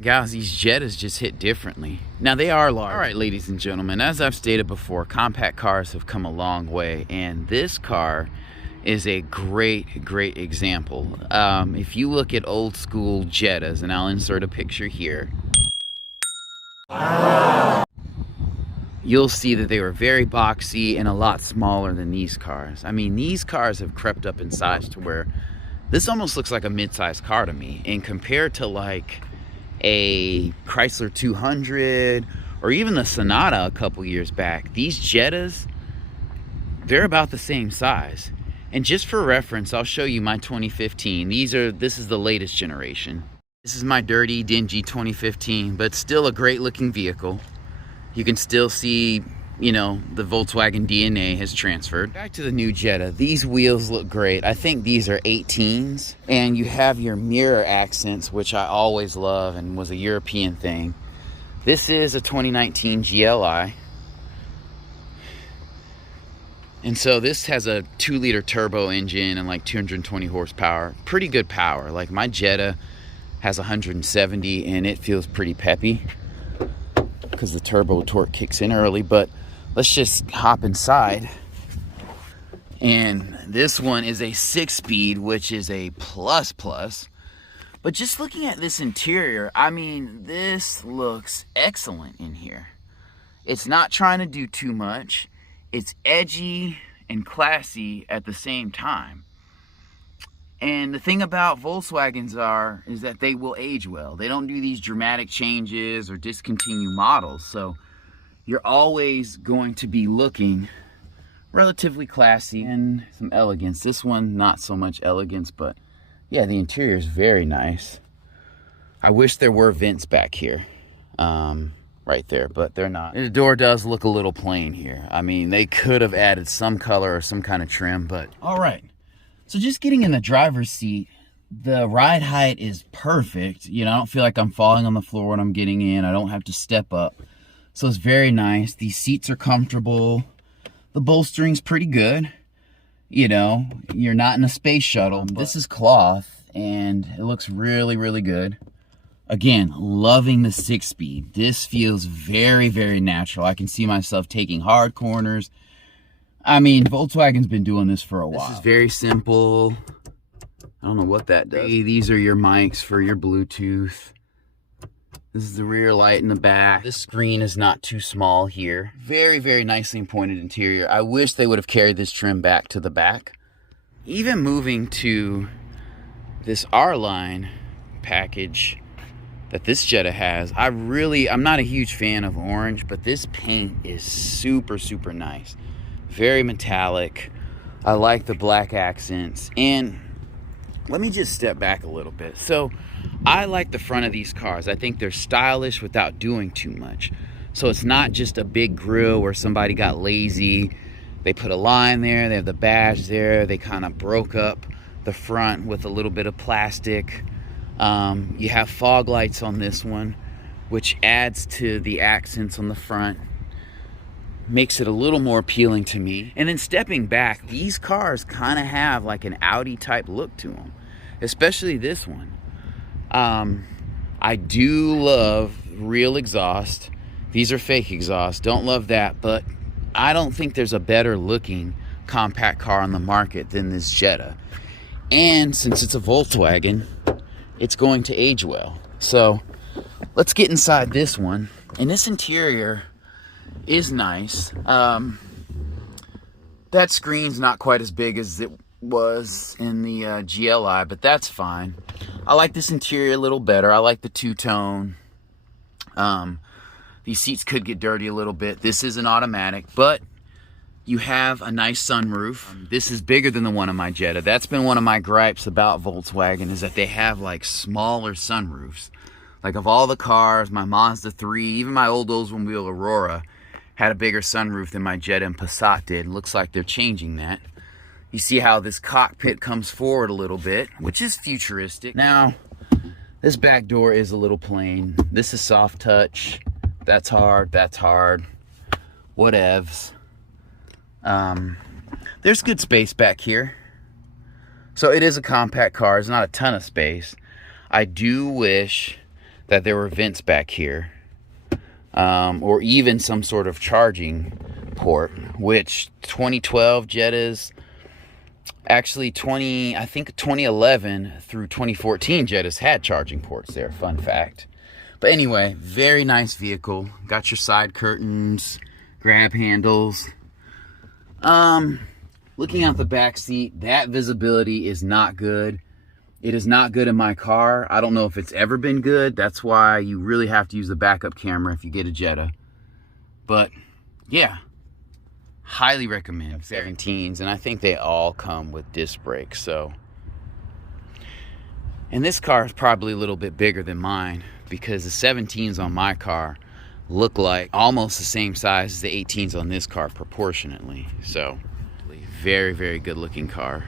Guys, these Jettas just hit differently. Now, they are large. All right, ladies and gentlemen, as I've stated before, compact cars have come a long way, and this car is a great example. If you look at old school Jettas, and I'll insert a picture here, you'll see that they were very boxy and a lot smaller than these cars. I mean, these cars have crept up in size to where this almost looks like a mid-sized car to me, and compared to like a Chrysler 200 or even the Sonata a couple years back, these Jettas, they're about the same size. And just for reference, I'll show you my 2015. This is the latest generation. This is my dirty, dingy 2015, but still a great looking vehicle. You can still see, you know, the Volkswagen DNA has transferred. Back to the new Jetta. These wheels look great. I think these are 18s. And you have your mirror accents, which I always love and was a European thing. This is a 2019 GLI. And so this has a 2-liter turbo engine and like 220 horsepower. Pretty good power. Like my Jetta has 170 and it feels pretty peppy because the turbo torque kicks in early. But let's just hop inside. And this one is a 6-speed, which is a plus. But just looking at this interior, I mean, this looks excellent in here. It's not trying to do too much. It's edgy and classy at the same time. And the thing about Volkswagens is that they will age well. They don't do these dramatic changes or discontinue models. So you're always going to be looking relatively classy and some elegance. This one, not so much elegance, but yeah, the interior is very nice. I wish there were vents back here. Right there, but they're not. The door does look a little plain here. I mean, they could have added some color or some kind of trim, but all right. So just getting in the driver's seat, the ride height is perfect. You know, I don't feel like I'm falling on the floor when I'm getting in. I don't have to step up. So it's very nice. These seats are comfortable. The bolstering's pretty good. You know, you're not in a space shuttle. This is cloth and it looks really good. Again, loving the 6-speed. This feels very natural. I can see myself taking hard corners. I mean, Volkswagen's been doing this for a while. This is very simple. I don't know what that does. These are your mics for your Bluetooth. This is the rear light in the back. This screen is not too small here. Very nicely pointed interior. I wish they would have carried this trim back to the back. Even moving to this R-Line package that this Jetta has, I'm not a huge fan of orange, but this paint is super nice. Very metallic. I like the black accents. And let me just step back a little bit. So I like the front of these cars. I think they're stylish without doing too much. So it's not just a big grille where somebody got lazy. They put a line there, they have the badge there, they kind of broke up the front with a little bit of plastic. You have fog lights on this one, which adds to the accents on the front, makes it a little more appealing to me. And then stepping back, these cars kind of have like an Audi type look to them, especially this one. I do love real exhaust. These are fake exhaust, don't love that, but I don't think there's a better looking compact car on the market than this Jetta. And since it's a Volkswagen, it's going to age well. So let's get inside this one. And this interior is nice. That screen's not quite as big as it was in the GLI, but that's fine. I like this interior a little better. I like the two-tone. These seats could get dirty a little bit. This is an automatic, but you have a nice sunroof. This is bigger than the one on my Jetta. That's been one of my gripes about Volkswagen, is that they have like smaller sunroofs. Like of all the cars, my Mazda 3, even my old Oldsmobile Aurora had a bigger sunroof than my Jetta and Passat did. Looks like they're changing that. You see how this cockpit comes forward a little bit, which is futuristic. Now, this back door is a little plain. This is soft touch. That's hard, whatevs. There's good space back here. So it is a compact car. It's not a ton of space. I do wish that there were vents back here, or even some sort of charging port, which 2012 Jettas, actually I think 2011 through 2014 Jettas had charging ports there, fun fact. But anyway, very nice vehicle. Got your side curtains, grab handles. Looking out the back seat, that visibility is not good. It is not good in my car. I don't know if it's ever been good. That's why you really have to use the backup camera if you get a Jetta. But yeah, highly recommend 17s, and I think they all come with disc brakes. So, and this car is probably a little bit bigger than mine, because the 17s on my car look like almost the same size as the 18s on this car proportionately. So very, very good looking car.